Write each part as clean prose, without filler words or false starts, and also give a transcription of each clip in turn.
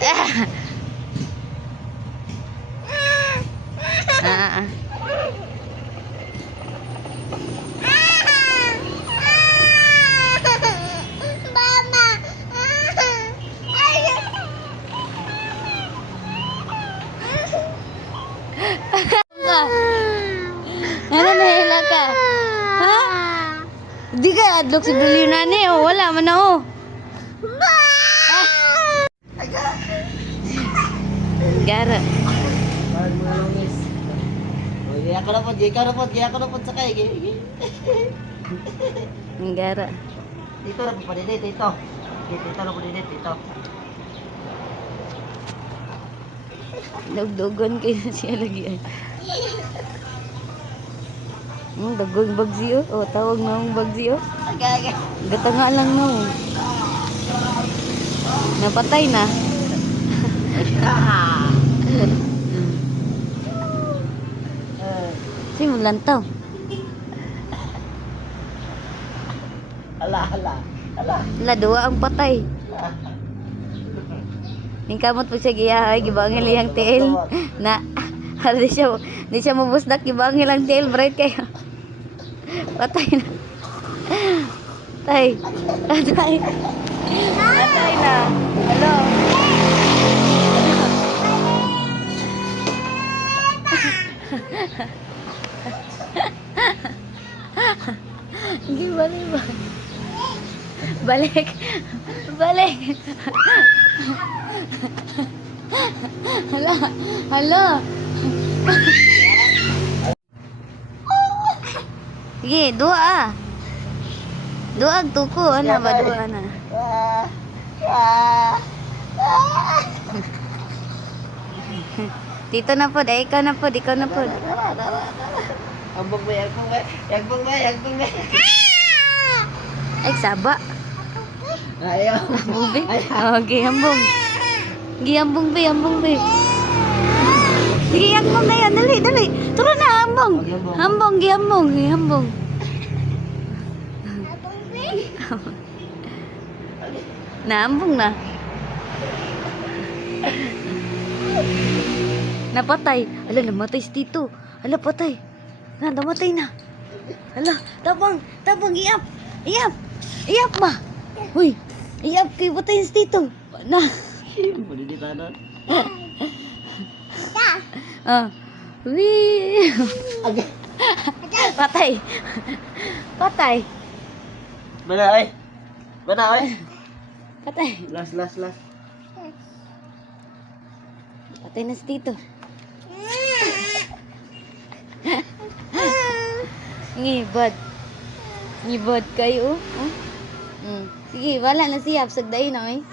Ah. Ano nahila ka? Ha? Di ka adlok si Brilio nani oh. Wala man na oh. Gara. Gaya ko na po sakay. Gara. Dito na po pa dito. Dito na po dito. Dugdugon kayo siya lagi. Dagong bagsi oh. Oh, tawag na ang bagsi oh. Agay. Gata nga lang no. Napatay na. Simulan to. Ala. Ala, dua ang patay. Ning kamot po siya giyahay, gibangil iyang tiil. Na, di siya mabusdak, gibangil ang tiil, bright kayo. Patay na. Patay na. Hello. Gimana ba? Balik. Halo. Sige, dua ang tuko. Ano ba dua na? Dito na po, ikaw na po. Ambong ba. Ay, saba. Ayaw. Ambong be. Okay, ambong. Ambong be. Sige, ambong na yan. Dali. Turo na, ambong. Ambong. Naambong na. Napatay. Ala, namatay si Tito. Ala, patay. Namatay na. Ala, tabang, iyap ma. Uy, iyap kay patay si Tito. Na. Pwede di tanan. Wee. Patay. Bana ay. Patay. Last. Patay na si Tito. Ngibad kayo. Oh. Sige, wala na siya. Sagday na eh.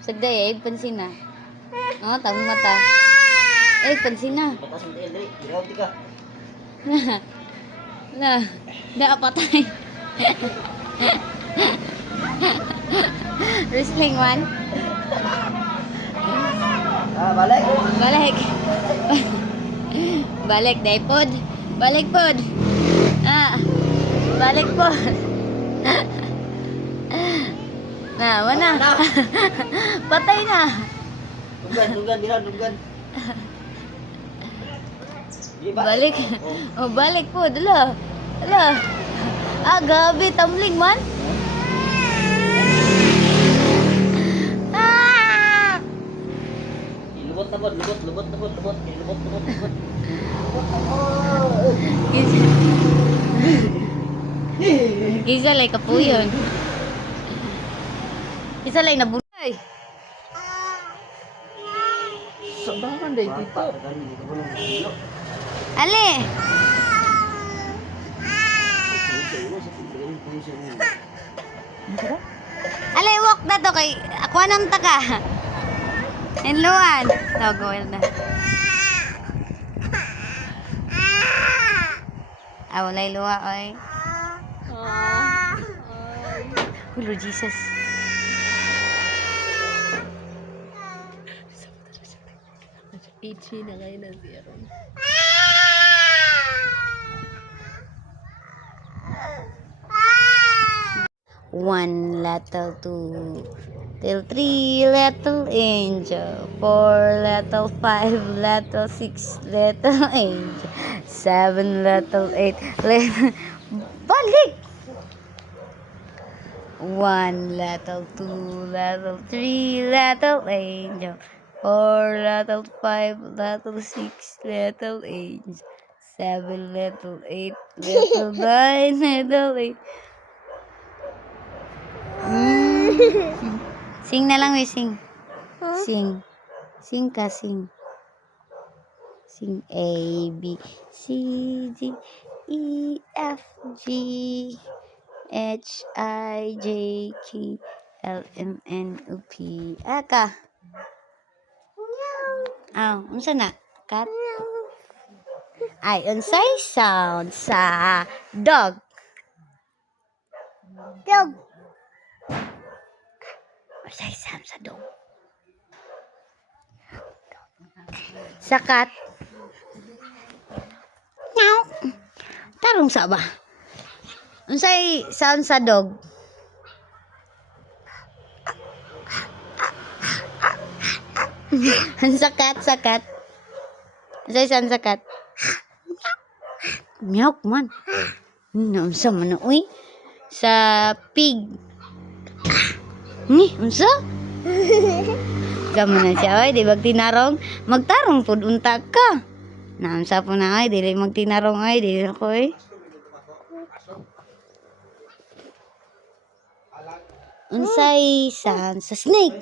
Sagday pansin na. Oh, tamang mata. Pansin na. Batas mo dili. Iraw di ka. Na patay. Wrestling one. Balik. Balik, daypod. Balik pod. Balik pod. Mana? Patay na. Dugan. Balik. Oh, balik pod. Ala. Gabi tumbling man. Lubot na pod. Isa lay kapuyon. Isa lay nabulay. Sabangan dai dito. Ale. Ale, walk na to kay ako nang taka. Enluan. Tawag na. Walay luwa oy. Lord Jesus. Itchy na ngayon na siya. One letter to Till 3, little angel. 4, little 5, little 6, little angel. 7, little 8, little... Balik! 1, little 2, little 3, little angel. 4, little 5, little 6, little angel. 7, little 8, little 9, little 8. Sing na lang, we sing. Sing. Sing ka, sing. Sing A, B, C, D, E, F, G, H, I, J, K, L, M, N, O, P. Ka. Unsa na? Kat? Ay, unsay sound sa dog? Dog. Unsay sound sa dog? Sa cat? Meow. Tarong sa ba? Unsay sound sa dog? Sa cat, sa cat. Unsay sound sa cat? Meow man. Unsa man na uy? Sa pig. Ni, unsa? Sama na siya, oy, di magtinarong. Magtarong pud unta ka. Naunsa po na, oy, dili magtinarong, oy, dili ako, oy. Unsay sound sa snake?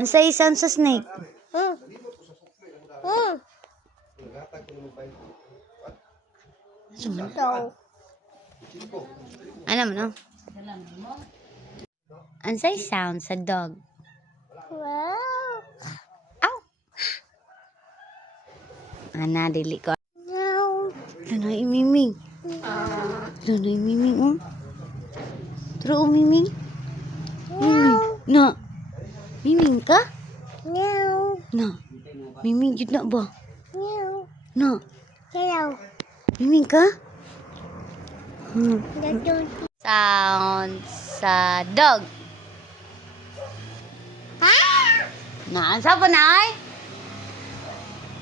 Unsay sound sa snake? Ano mo, no? Unsay sound sa dog? Wow. Ow. Ana, dili ko. Tunay miming. Tunay miming, oh. True, miming. Miming. Na. Miming ka? Na. Miming jud na ba? Na. Miming ka? Sound sa dog. Naansa pa na ay?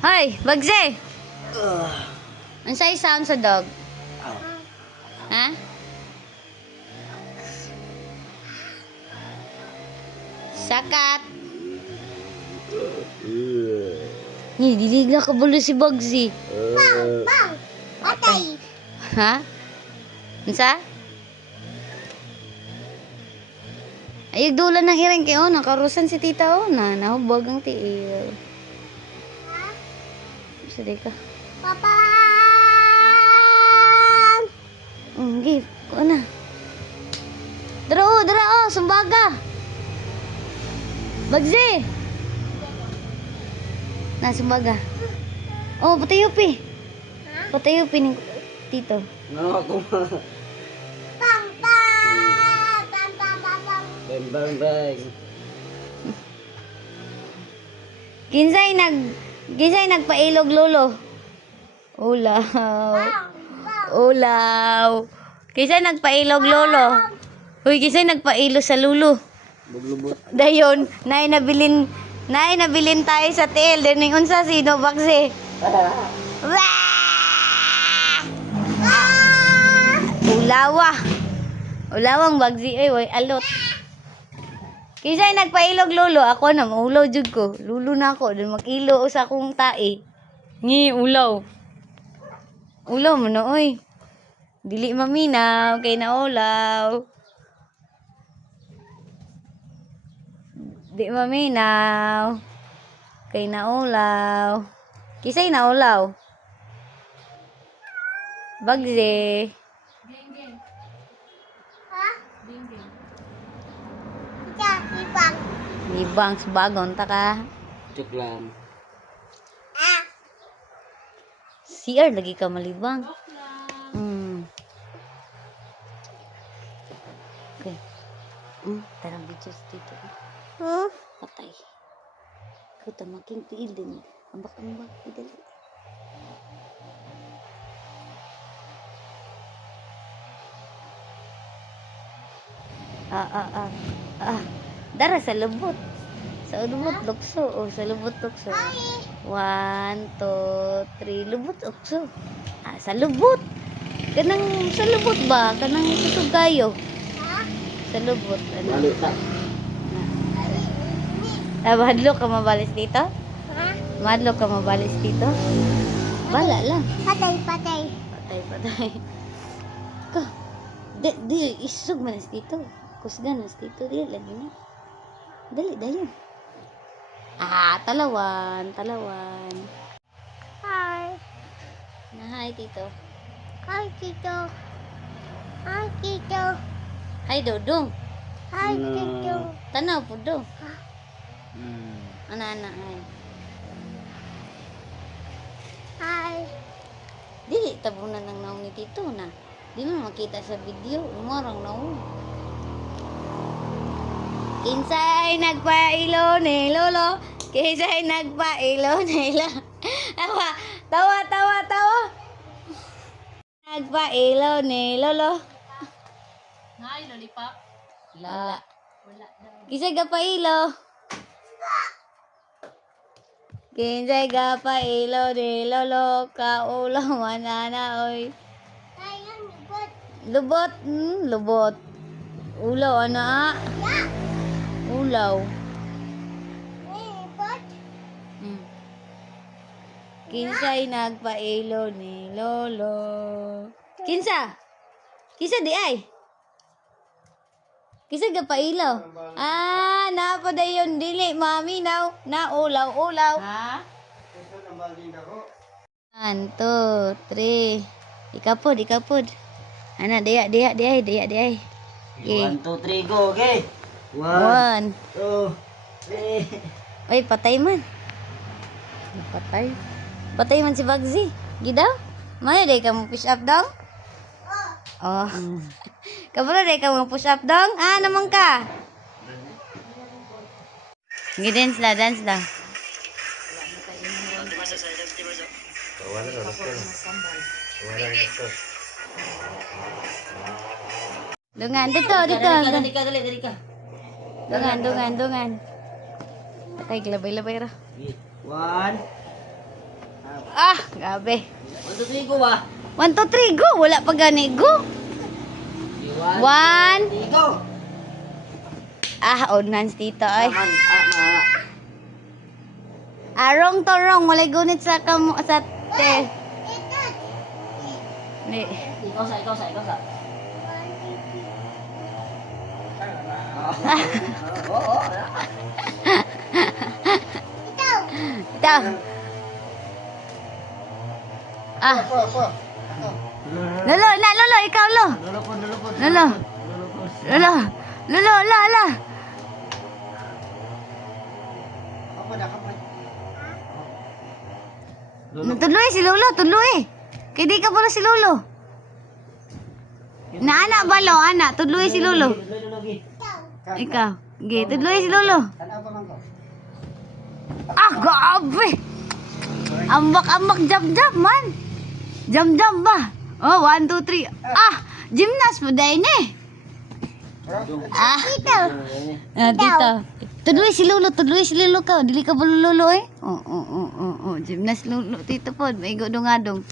Hoy, Bagse! Ansay sound sa dog? Ha? Sakat! Dili na kabulo si Bagse. Bang! Patay! Ha? Ansa? Ayag dulan ng iring kayo, nakarusan si tita o na, nahubog ang tiil. Sige ka. Papa! Give, ko na. Dara, sumbaga. Bagse! Na, sumbaga. Oh, patayupi. Patayupi ni tito. No, ako. Bang! Bang! Bang! Bang! Bang! Bang! Bang. Kinsay nagpailog lolo. Ulaw. Ulaw. Kinsay nagpailog lolo. Uy, kinsay nagpailo sa lulo. Buglubot. Dayon, nay nabilin tayo sa tail. Dining unsa sino Bagse? Ulawa. Ulawang Bagse ay way alot. Kinsay nagpailog lolo, ako na maulaw jud ko. Lulo na ako, dun makilo sa akong tae. Ngi ulaw. Ulaw mo na oy. Dili maminaw kay naulaw. Di maminaw kay naulaw. Kisay naulaw? Bagse. Ha? Ika, ibang. Ibang bagon ta ka. Joke lang. CR lagi ka malibang. Okay. Tarang bichos dito. Patay. Kau tamaking tiil din. Ambak-ambak. Idali. Ah. Ah, dara sa lubot. Sa lubot lukso. Oh, sa lubot lukso. 1, 2, 3. Lubot lukso. Ah, sa lubot. Kanang sa lubot ba? Kanang tutugayo. Sa lubot. Ano? Balo ta. Madlo ka mabalis dito? Ha? Madlo ka mabalis dito? Bala lang. Patay, patay. Patay. Ka. Di isug manas dito. Kusgan mas dito. Di lagi na. Dali. Ah, talawan. Hi. Hi, tito. Hi, Tito. Hi, Tito. Hi, Dodong. Hi, Tito. Tanaw po do. Hmm. Ana, ay. Hi. Dili tabunan ng naong ni tito na. Di mo makita sa video. Umorang naong. Kinsay nagpailo ni lolo. Kinsay nagpailo ni lolo. Tawa. Nagpailo ni lolo. Nay, lollipop. Wala. Wala daw. Kinsay gapailo. Kinsay gapailo ni lolo. Kaulo manana oy. Ayun, good. Lubot. Lubot. Ulaw ana. Ulaw. Good. Kinsay nagpailo ni lolo. Kinsa di ay. Kinsa gapailo? Ah, napa dayon dili mami now. Na ulaw. Ha? 1, 2, 3. Ikapod. Ana dia. Okay. 1, 2, 3, go. Okay. 1. 1, 2, 3. Oy, patay man. Patay man si Bagzi. Gidaw? Maya day ka mo push up dong? Oh. Kabalo day ka mo push up dong? Ah, naman ka. Dance la. Dungan, dito. Dali ka. Dungan. Patay, labay ra. 1, Ah, gabi. 1, 2, 3, go ba? 1, 2, 3, go. Wala pa gani, go. 1. 3, go. Ah, ordnance dito ay. Mara. Arong torong, walay gunit sa te. Ni. Ikaw sa. Oo. Ito. Ah, lolo, ikaw lo. Lolo, la. Tuloy si Lolo. Kaya di ka pala si Lolo. Anak ba lo, anak? Tuloy si Lolo. Ikaw. Gi, tuloy si Lolo. Ah, gabi. Ambak, jump man. Jump ba? Oh, 1, 2, 3. Ah, gymnast po dahil eh. Ah, dito. Tuloy si Lolo ka. Dili ka ba Lolo eh? Oh, gymnast Lolo. Tito po, may godong-adong.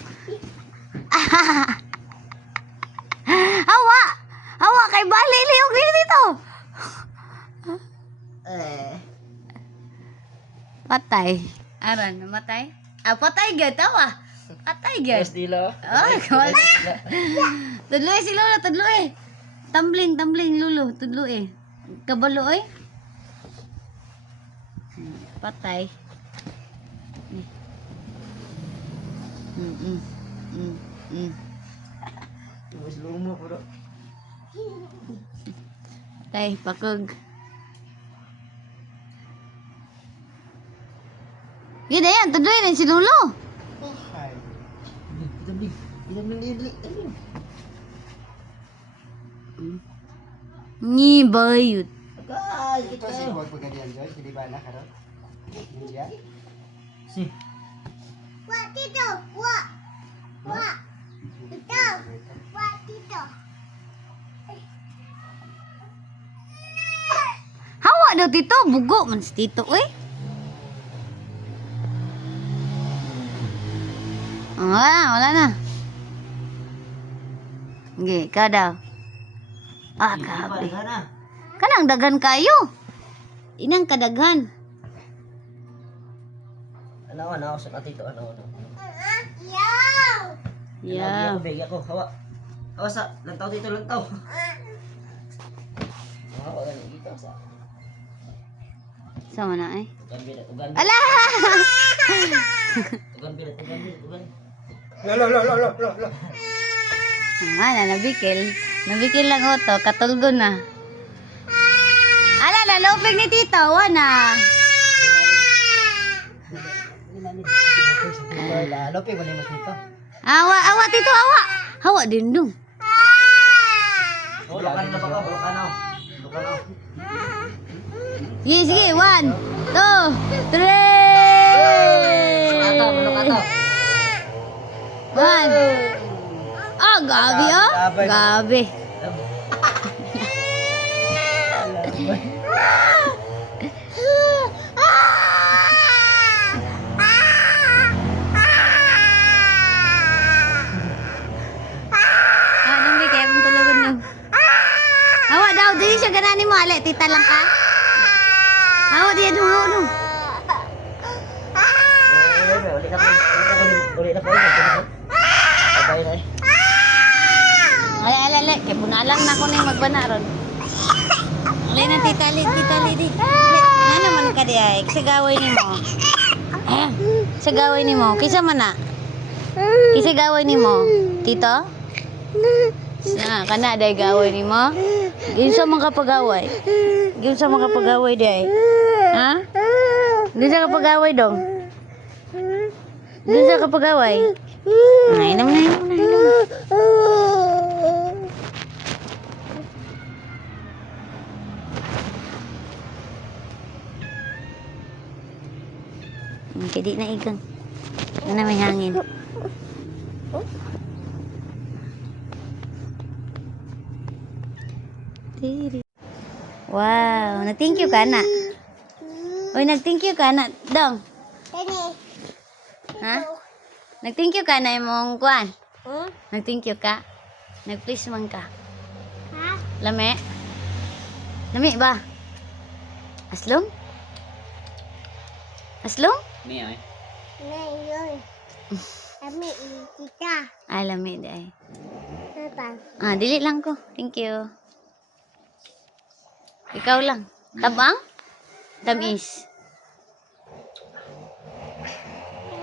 Hawa, kay bali, liyog dito. Patay. Aran, namatay? Ah, patay gad, tawa. Patay gad. Yes, dilo. Oh, wala. Tudloy si Lolo, tudloy. Tumbling, Lolo, tudloy. Kabalo eh. Patay. Mas lumo bro. Patay, pakog. Yun na yan, tudloy na si Lolo. Idaming. Ni bayut. Guys, ito si Boy pagkadiyan Joy, hindi ba na karon? Hindi. Si. What, Tito? What? Tito. What, Tito? Awa daw tito, bugo man si tito eh. Wala na. Sige, ikaw daw. Grabe. Kanang dagan kayo. Inang kadaghan. Ano ako sa katito, ano. Yaw! Yeah. Bigyan ko, hawa. Hawa sa, lantaw dito, lantaw. Hawa, ganun dito sa. Sama na eh. Ugan. Ala! Ugan. Lo. Nabikil. Nabikil lang o to. Katulgo na. Ala, lalupig ni tito. Wana. Lopi, wala mas dito. Awa, tito, awa. Hawa din dong. Bulukan na baka, bulukan na. Sige. 1, 2, 3. Bulok ato. 1. Gabi oh. Gabi. Nang kaya mong tulugan no. Hawa daw, dili siya ganani mo, ale, tita lang ka. Hawa diyan mo, no. Ulit na po. Abay na eh. Ale, kay bunalang na ko na yung magbanaron. Ale na tita li di. Nga naman ka di ay, kisagaway ni mo. Kisagaway ni mo, kisa man na. Kisagaway ni mo, tito? Kana day gaway ni mo. Ginsa man kapagaway. Ginsa man kapagaway day. Ha? Ginsa kapagaway dong. Ginsa kapagaway. Inom na. Kaya di na igang. Na may hangin. Wow, nag-thank you ka na. Uy, nag-thank you ka na. Dong. Tani. Ha? Nag-thank you ka na imong kuan. Hmm? Nag-thank you ka. Nag-please man ka. Ha? Lami? Lami ba? Aslong? Aslong? Niya eh. Ngayon. Kami kita. Ay, lami day. Apa? Dili lang ko. Thank you. Ikaw lang. Tabang? Tamis.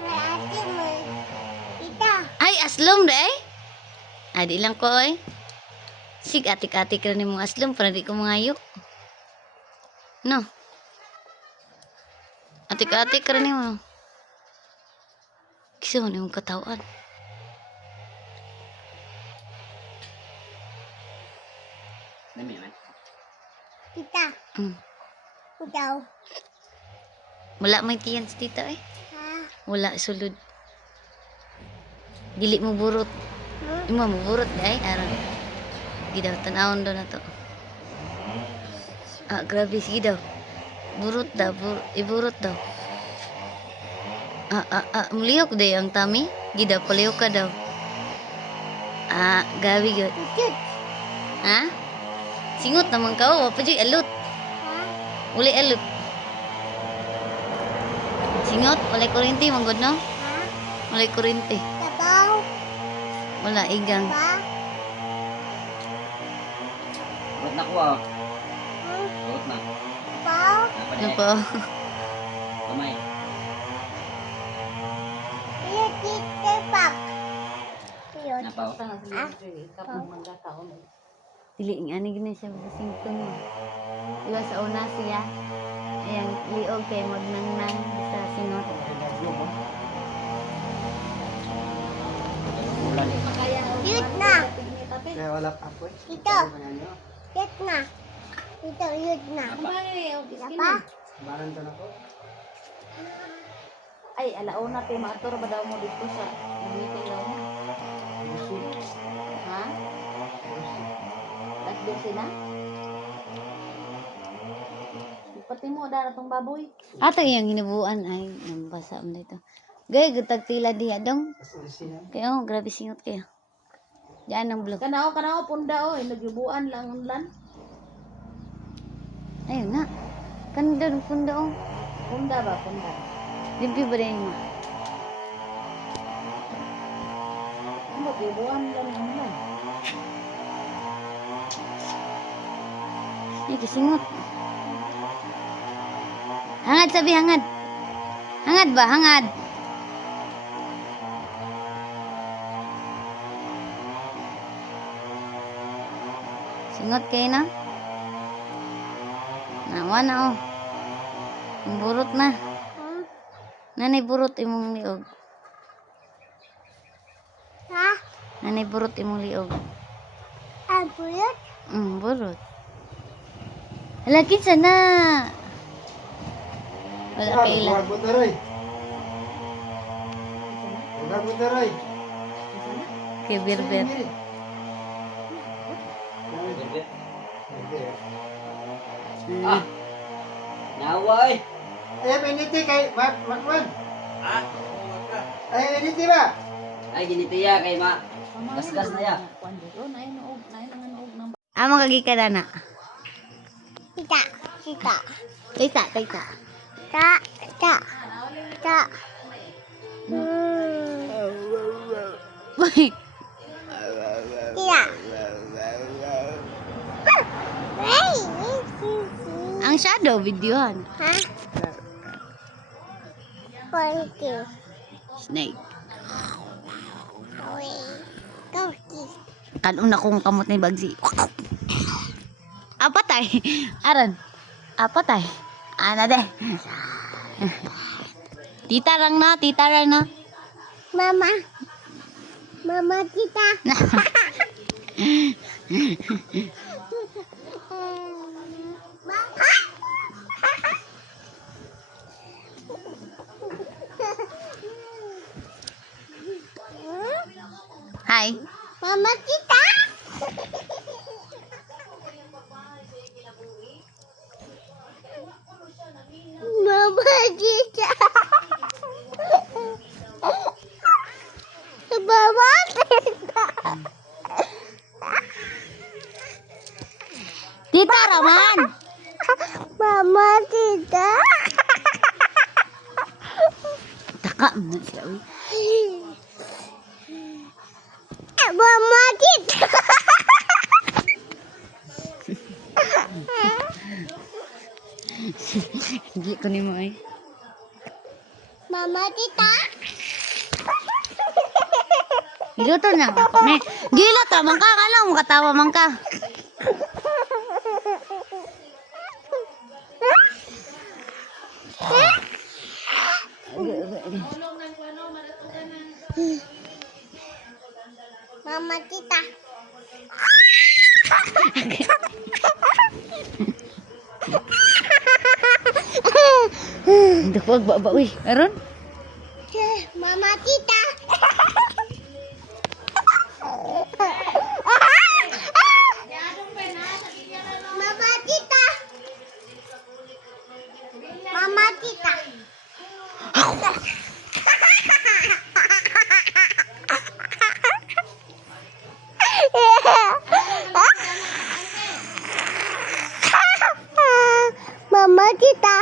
Ate mo. Kita. Ay, aslong day. Di lang ko eh. Sig atik-atik ra ni mong aslong para di ko mangayo. No. Atik-atik ra ni mo. Kisa mo ni mong katawan. Nami man. Kita. Mm. Ikaw. Wala may tiyan si tita eh. Ha? Wala sulod. Dili mo burot. Hmm? Imo mo burot day aron. Di daw tanawon daw na to. Grabe sige daw. Burot daw, iburot daw. Muliyok day ang tami. Di daw paliyok ka daw. Gabi gyud. Ikit. Ha? Singot naman ka oh, pa jud alot. Ha? Uli alot. Singot, walay kuryente manggod no? Ha? Walay kuryente. Tabaw. Wala igang. Ba? Ulit na ko ah. Hmm? Ulit na. Tabaw. Ano po? Kamay. Iyo tite pak. Iyo. Napaw. Dili nga ni gina siya sa sington mo. Iwa sa una siya. Ayan, liog kay magnangnang sa singot. Ulan. Yut na. Kaya wala pa po eh. Ito. Yut na. Ito, yut na. Apa? Baran to na po. Ay, alauna kay maator ba daw mo dito sa meeting daw mo? Ha? Last day na? pati mo daratong baboy. Ato iyang hinubuan ay nambasa mo dito. Gay gutag tila diha dong. Sina. Kaya grabe singot kayo. Diyan ang blue. Kanao punda nagyubuan lang unlan. Ayun na. Kanda ng punda oh. Punda ba punda? Limpi ba rin mo? Magyubuan lang unlan. Ay, kisingot. Hangad sabi, hangad. Hangad ba? Hangad. Singot kayo na? Nawa na oh. Ang burot na. Nanay burot imong liog. Ha? Nanay burot imong liog. Ang puyot? Burot. Hala, kinsa na. Wala kaila. Huwag mo taray. Huwag mo taray. Kay Berber. Ah! Nawa eh! Eh, miniti kay Makwan. Ay, miniti ba? Ay, ginitiya kay ma. Gas-gas na ya. Nain nga noog ng Amo kagi ka na. Tita. Tita. Tayta, tayta. Ta. Ta. Ta. Uy, Tita. Hey! ang shadow videohan. Ha? Konti. Snake. Uy. Konti. Kanong na kong kamot ni Bagsi. Apatay. Aran. Apatay. Ana de. Tita lang na, tita lang na. Mama. Mama tita. Hi. Mama tita. Mama tita. Mama tita. Tita Raman. Mama tita. Taka na siya. Uy. Mama tita. Hindi ko ni mo ay. Mama tita. Giluto na ako. Ne, giluto man ka kanang katawa man ka. Mama tita. Dapag ba uy. Aron. Mama tita. Mama tita. Mama tita. Mama tita.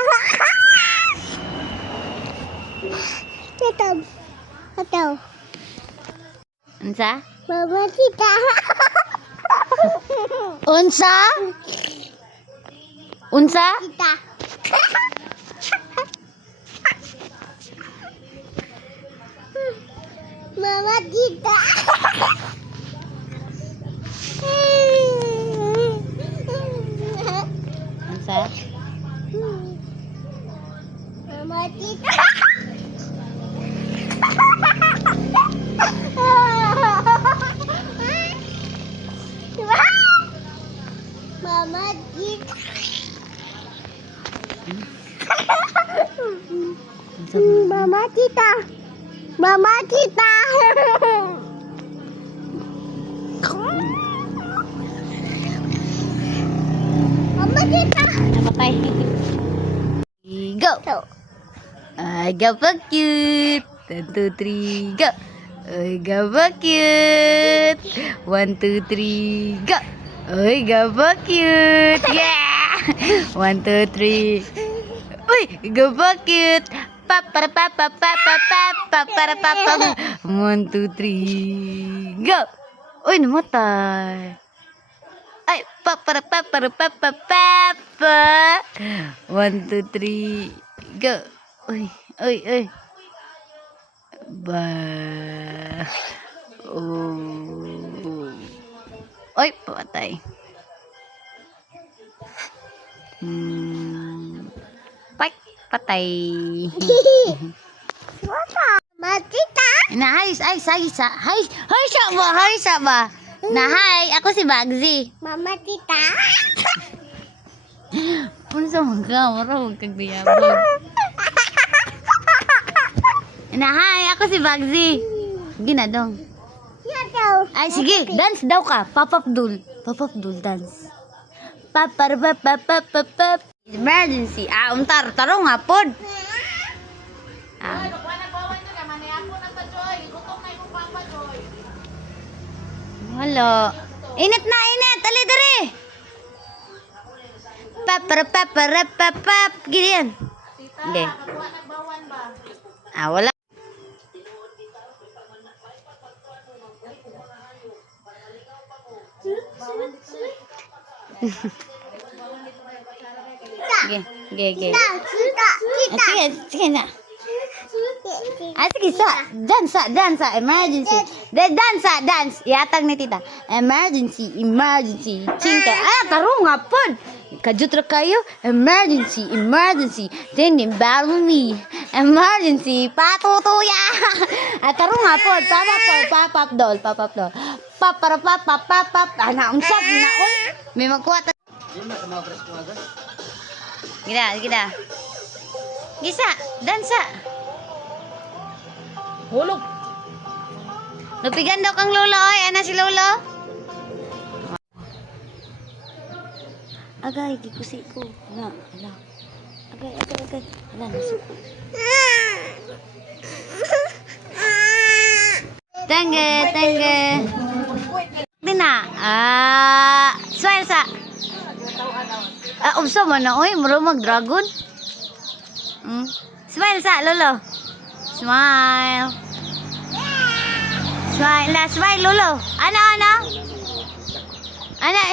Tita. Atau. Unsa? Mama tita. Unsa? Unsa? Tita. Mama tita. Unsa? Mama tita. Mama tita. Mama tita. Mama tita. Mama tita. Namatay. go! Ito. Ay, gapa cute! 1, 2, 3, go! Ay, gapa cute! 1, 2, 3, go! Ay, gapa cute! Yeah! 1, 2, 3. Uy, gapa cute! Papara papa papa papa papa. 1, 2, 3, go! Uy, namatay. Ay, papara papa papa papa. 1, 2, 3, go! Uy, uy, uy. Ba. Oh. Uy, patay. Patay. Matita. Na, hi, ay, sa ba? Na, hi, ako si Bagzi. Mama tita. Ano sa mga kamera, huwag kang diyabog. Na, hi, ako si Bagzi. Ginadong. Yato. Ay, sige, dance daw ka. Pop-up doll, dance. Papar. Emergency. Untar, tarong nga, pod. Halo. Init na, init. Ali, dere. Papar. Gini yan. Hindi. Wala. Ge. Tita. Sige na. Sige, dance, emergency. Dance. Iatag ni tita. Emergency. Chingka. Tarong nga pod. Kajutra kayo. Emergency. Then battle me. Emergency. Patutuya. Tarong nga pod. Pop-up doll. Papap. Unsab na, oy. May magkuha. Yun ba sa mga fresh ko agad? Gida. Gisa, dansa. Hulog. Lupigan daw kang lolo, oy. Ana si lolo. Agay, gikusi ko. Ala. Agay. Ala, nasa. Tangga. Dina. Smile sa. Umsa man na, oy. Muro mag-dragon. Smile sa, lolo. Smile, lolo. Ana.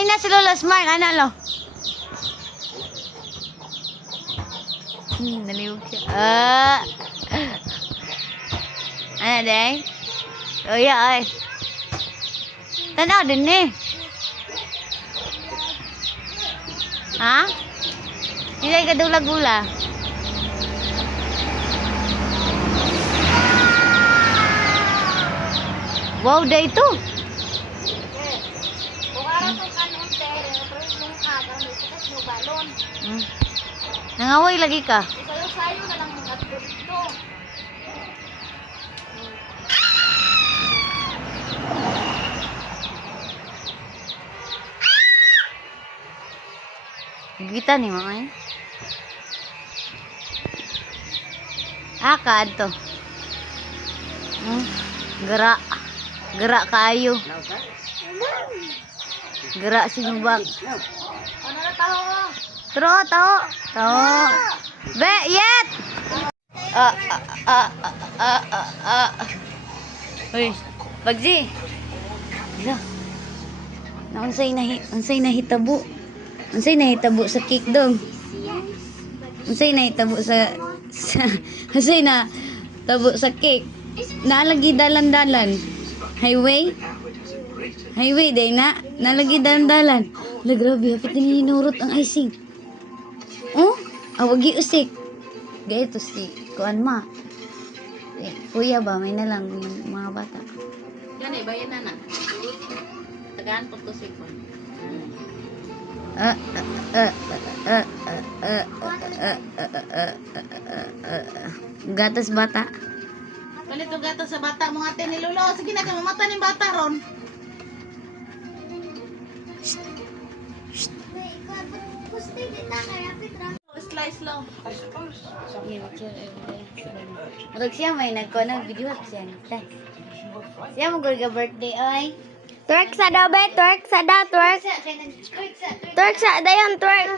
Ina si lolo, smile, ana, lo. Naliwag siya. Ana, day? Oh, yeah, ay. Tanaw din, eh. Ha? Hindi ka dula-gula. Wow, day ito. Nangaway lagi ka. Gita ni mga eh. Kaad to. Gerak kayo. Gerak sinubak. Tahu. Be, yet. Uy, Bagzi. Hala. Unsay nahitabo. Unsay nahitabo sa cake dong. Unsay nahitabo sa cake. Nalagi dalan-dalan. Highway day na. Nalagi dalan-dalan. La, grabe. Hapit na ninurot ang icing. Oh? Awagi usik. Gaya ito si Kuan ma. Kuya ba? May nalang mga bata. Yan eh, bayan na. Tagaan po to si Kuan. Gatas bata. Palito gato sa bata mo ate ni Lolo. Sige na, kamamata ni bata ron. Slice slow. Murag siya may nagkuha video siya. Siya mo gulga birthday ay. Twerk sa daw, be. Twerk sa daw, twerk. Twerk sa dayon, twerk.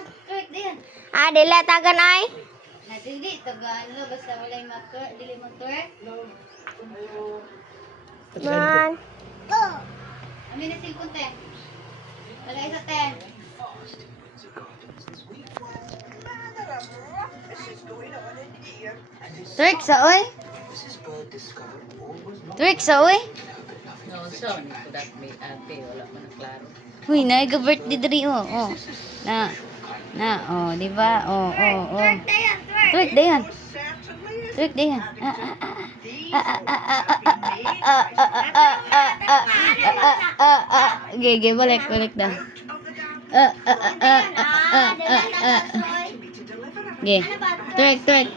Ah, dila tagan ay. Hindi, tagaan lo. Basta walay mag-twerk. Dili mag-twerk. Man. Amin na silpon, te. Lagay sa te. Twerk sa oy. Twerk sa oy. No, so, hindi ko dat may ate. Wala man ang klaro. Uy, nag-birthday diri oh. Oh. Oh, di ba? Oh. Twerk dayan. Twerk dayan. Gege, balik dah. Ge, twerk.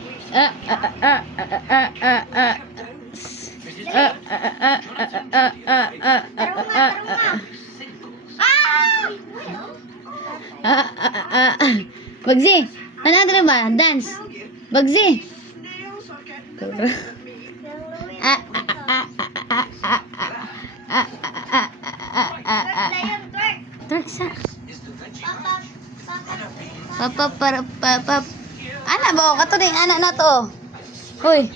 Bagzi, ano na ba? Dance. Bagzi. Twerk sa. Papa. Ana ba? Kato din anak na to. Hoy.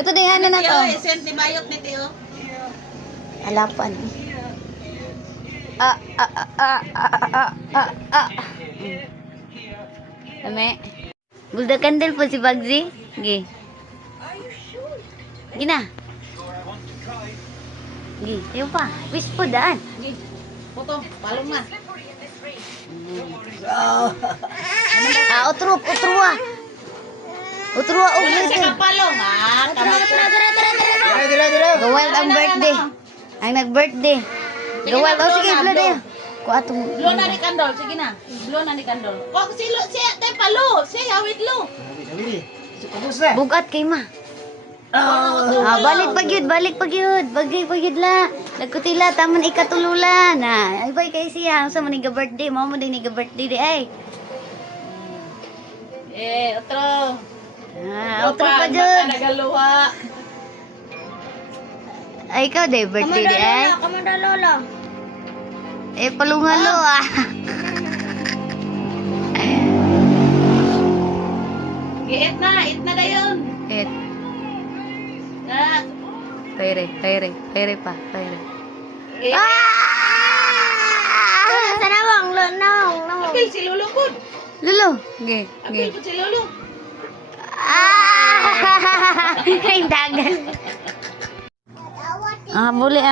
Kato din anak na to. Tiyo, sent ni Bayot ni Tiyo. Alapan. Ame. Gulda candle po si Bagzi. Gi. Gina. Gi, tayo pa. Wish po daan. Sige. Puto, palong na. Utrua. Wala siya kapalong, ah. Dira. Gawal ang birthday. Ang nag-birthday. Gawal. Oh, sige, blow na yun. Ko atong... Blow na ni Kandol, sige na. Blow na ni Kandol. Wag silo, siya, te palo. Siya, hawid lo. Dili. Subos na. Bugat kay ma. Balik pag yun. Bagay la. Nagkutila, taman ikatululan. Ay, bay kay siya. Ang sa maniga birthday. Mama mo din niga birthday di ay. Otro. Outro pa dyan. Nagaluwa. Ay, ikaw di birthday di ay. Kamanda lola. Palungalo Eat na dayon. Na. Pere pa. Sana bang lonong. Apil si Lolo po. Lulu. Ge. Apil po si Lolo. Ay, dagan. Boleh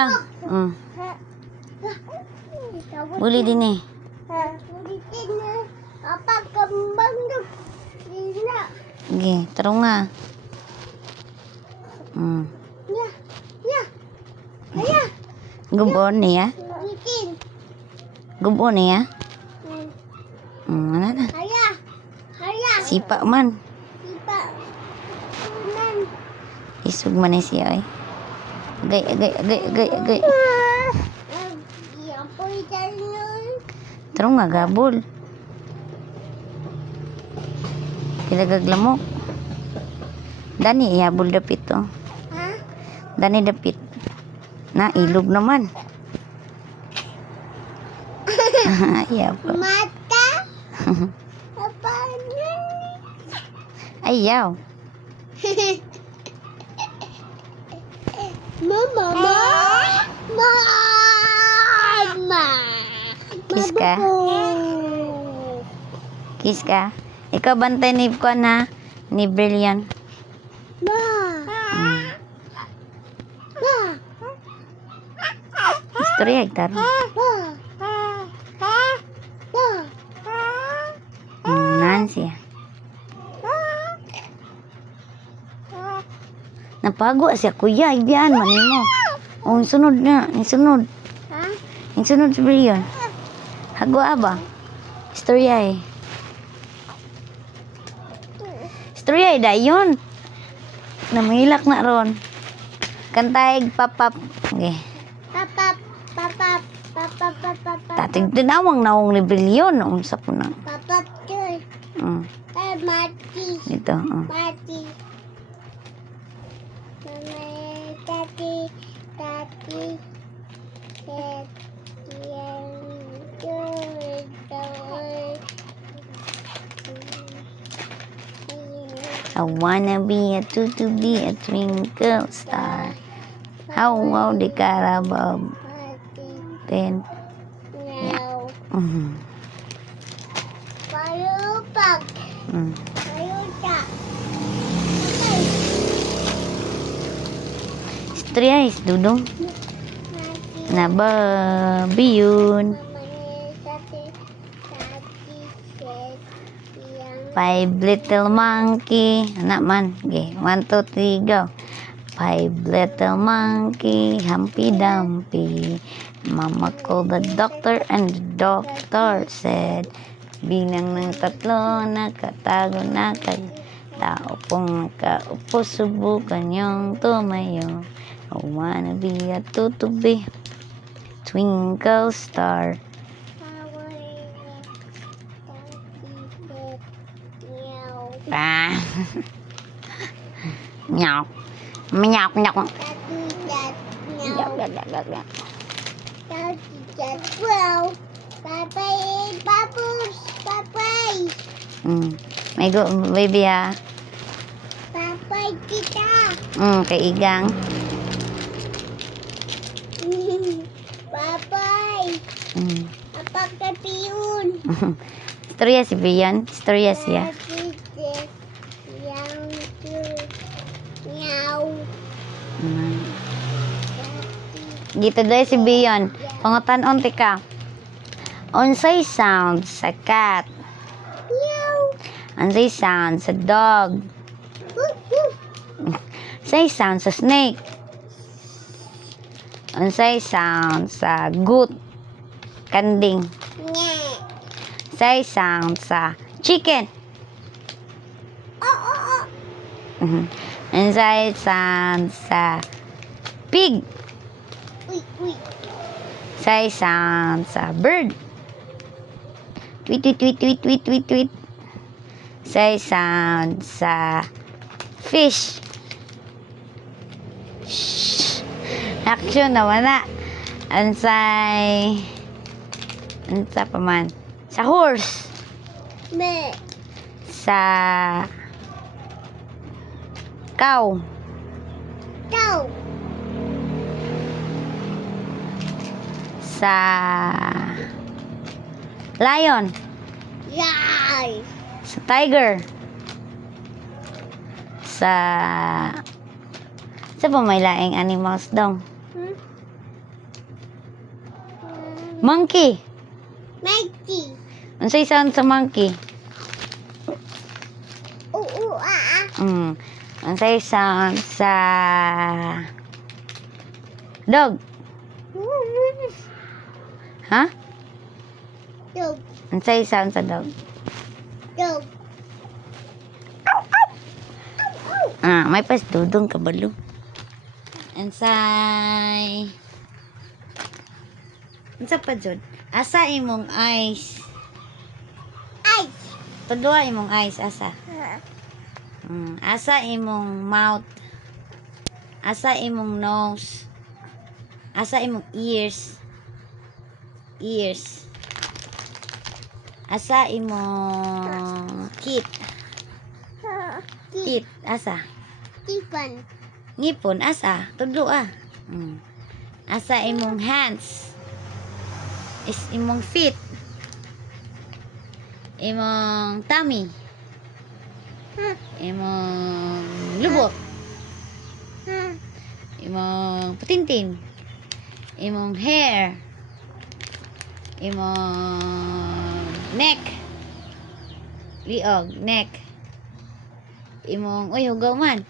Boleh din eh. Apa kembang dong? Gila. Ge, terus nga. Ya. Ayah. Gubon nih ya. Itin. Gubon nih ya. Mana na? Ayah. Sipak man. Ipa. Nan. Isug man siya eh. Agay. Ya poy jalan. Terus nga gabol. Kilagaglamok. Dani ihabol dapit to. Hah? Dani dapit. Na ilog naman. Iya po. Mata. Apa ni? Ayaw. Mama. Kiss ka? Kiss ka? Ikaw bantay ni ko na ni Brilliant. Istorya taro. Nancy. Napago siya kuya, ibian man mo. Oh, sunod na, sunod. Yung sunod si Brilliant. Hagwa ba? Istorya eh. Istorya eh, dayon. Namilak na ron. Kantay papap. Okay. Papa. Tating tinawang nawang ni Brilliant. Unsa po na. Papa. Mad. Tati. Dito, oh. Tati. Mama, tati. Tati. I wanna be a to be a twinkle star. How wow di Carabao. Then, Now, mhm. palupag. Mm. Paluta. Istorya is dudong. Mati. Nababi yun. Mama, tati. Tati. Yang. Five little monkey. Anak man. Okay. 1, 2, 3, go. Five little monkey, Humpy Dumpy. Mama called the doctor and the doctor said, bilang ng 3, nakatago na kayo. Tao pong nakaupo, subukan yung tumayo. I wanna be a tutubi, twinkle star. Ah. Nyok. Nyok, nyok. May go, baby ah. Papay kita. Kay Igang. Papay. Apa kapiun? Istorya si Bian. Istorya siya. Yang tu. Meow. Gito dahil si Bian. Pangutan-on ka. Unsay sound sa cat? Meow. Unsay sound sa dog? Unsay sound sa snake? Unsay sound sa goat? Kanding. Nye. Unsay sound sa chicken? Unsay sound sa pig? Uy, uy. Unsay sound sa bird? Tweet, tweet, tweet, tweet, tweet, tweet, tweet. Unsay sound sa fish? Shh. Action naman na. Unsay unsa pa man? Sa horse? Me. Sa cow? Tau. Sa lion? Yay. Sa tiger? Sa pa may laing animals daw? Monkey? Mikey. Unsay sound sa monkey? Unsay sound sa dog? Ha? Dog. Unsay sound sa dog? Dog. May pas dudong kabalo. Unsay unsa pa jud? Asa imong eyes? Ice. Tudua imong eyes asa? Asa imong mouth? Asa imong nose? Asa imong ears? Ears. Asa imong teeth? Teeth asa? Stephen. Ngipon asa? Tudlo ah. Asa imong hands? Is imong feet? Imong tummy? Imong lubot? Imong putintin? Imong hair? Imong neck? Liog, neck? Imong, uy, hugaw man.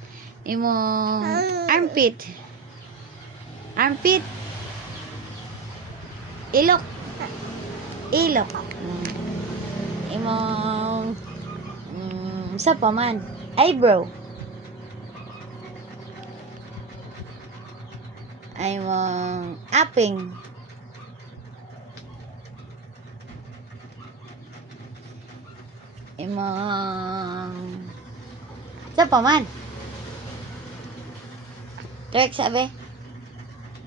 Imong armpit? Armpit? Ilok? Ilok? Imong sa pa man? Eyebrow? Imong aping? Imong. Sa pa man. Twerk sabi.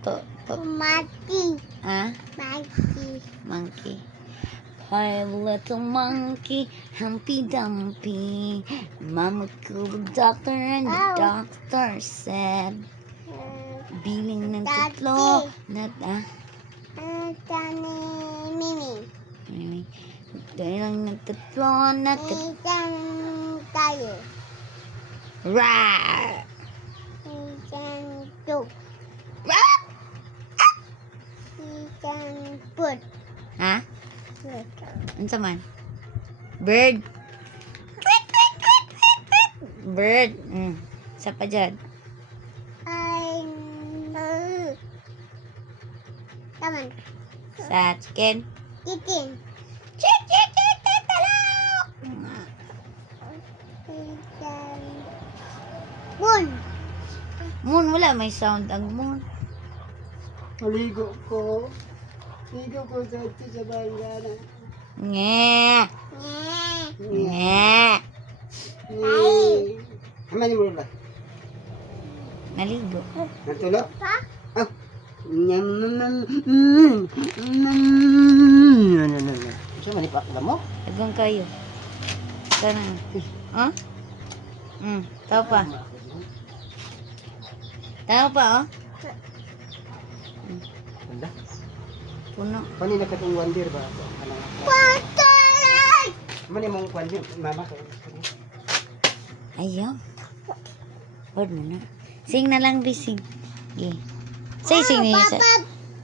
To. Mati. Ah? Mati. Monkey. Hi, little monkey, Humpy Dumpy. Mama called the doctor and the doctor said, biling ng tatlo. Tani Mimi. Biling ng tatlo na Isang tayo. Rar! Isang tuk. Rar! Isang put. Ha? Ano sa man? Bird. Bird. Sa pa dyan. Ay. Taman. Sa chicken. Titin. Isang bun. Moon, wala may sound ang moon. Ligo ko. Ligo ko sa bangana. Nye. Nye. Nye. Aman mo ba? Naligo. Natulo? Pa? Ah. Nyam. Siya manipak mo? Tagang kayo. Sana. Oh? Tao pa. Tao pa, oh? Wala. Puno. Kanina ka itong wonder ba? Patay! Mani mong wonder, mama ko. Ayaw. Word mo na. Sing na lang, bising. Ge. Say, sing niya sa...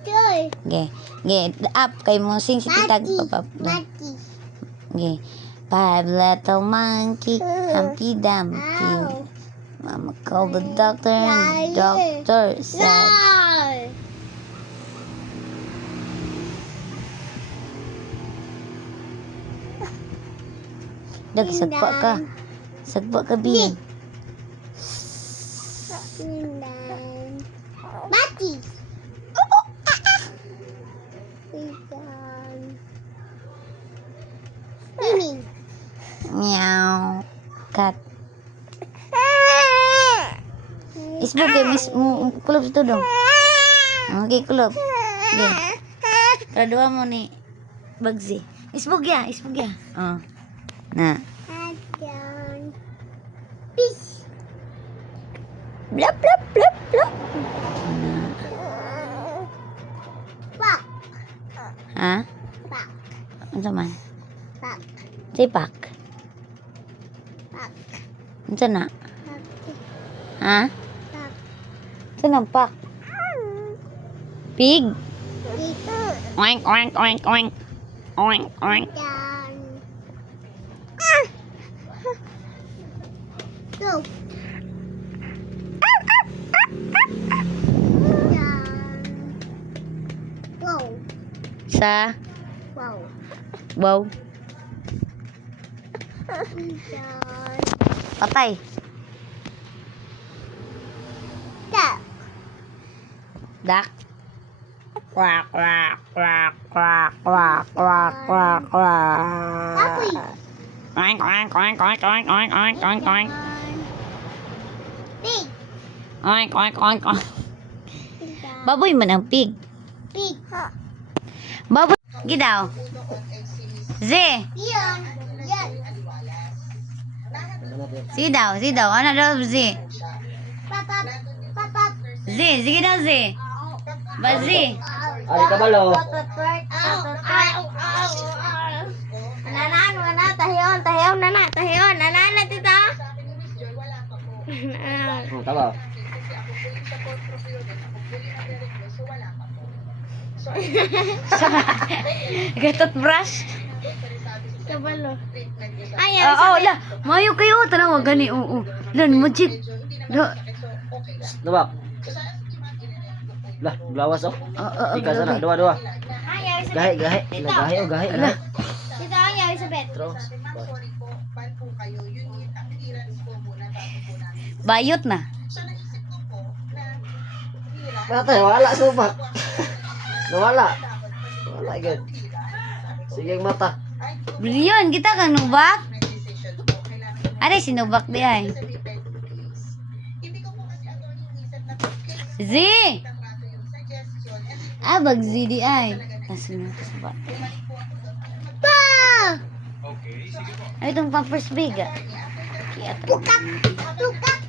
Joy. Ge. Ge. Up kay mo. Sing si titag. Papap. Mati. Ge. 5 little monkey. Humpy Dumpy. Ow. Mama called the doctor and the doctor said... Roar. Dag, sagpa ka. Sagpa ka, biyan. Pindan. Mati. Pindan. Mimi. Meow. Cat. Isbog ya, kulob itu dong. Oke, kulob. Oke. Kedua mau nih, Bagzi. Isbog ya. Oh. Nah. Adan. Peace. Blap blap blap blap. Pak. Hah? Pak. Ano man? Pak. Sipak. Pak. Ano na? Pak. Hah? Pak. Ano pak? Pig. Dito. Oink oink oink oink. Oink oink. Dan. Go. Dan. Wow. Sa Wow. wow. Dan. Patay. Tak. Dak. Quack quack quack quack quack quack quack quack. Tapi. Oink oink oink oink oink oink oink oink oink. Pig. Oink oink oink oink. Dan. Baboy man ang pig. Pig. Baboy. Gidaw. Z. Yan. Yan. Sidaw. Ano daw Z? Papap. Papap. Z. Sige daw Z. Ba Z. Ay, kabalo. Tahiyon, nana, tita. Tama. Gatot brush. Kabalo. Oo, la. Mayo kayo. Tanawa gani. Oo. Lan, magic. La. Dua. Lah, lawas oh. Ika sana, dua. Gahe. Gahe. Ala. Tita, ayaw, Isabel. Terus. Bayot na. Mata wala supak. Wala agad. Sige ang mata. Brilliant. Kita kang nubak. Are, sinubak di ay. Z! Ah, bag Z di ay. Nasunod ba? Pa! Ay, itong pampers big ah. Kaya Tukak! Tukak!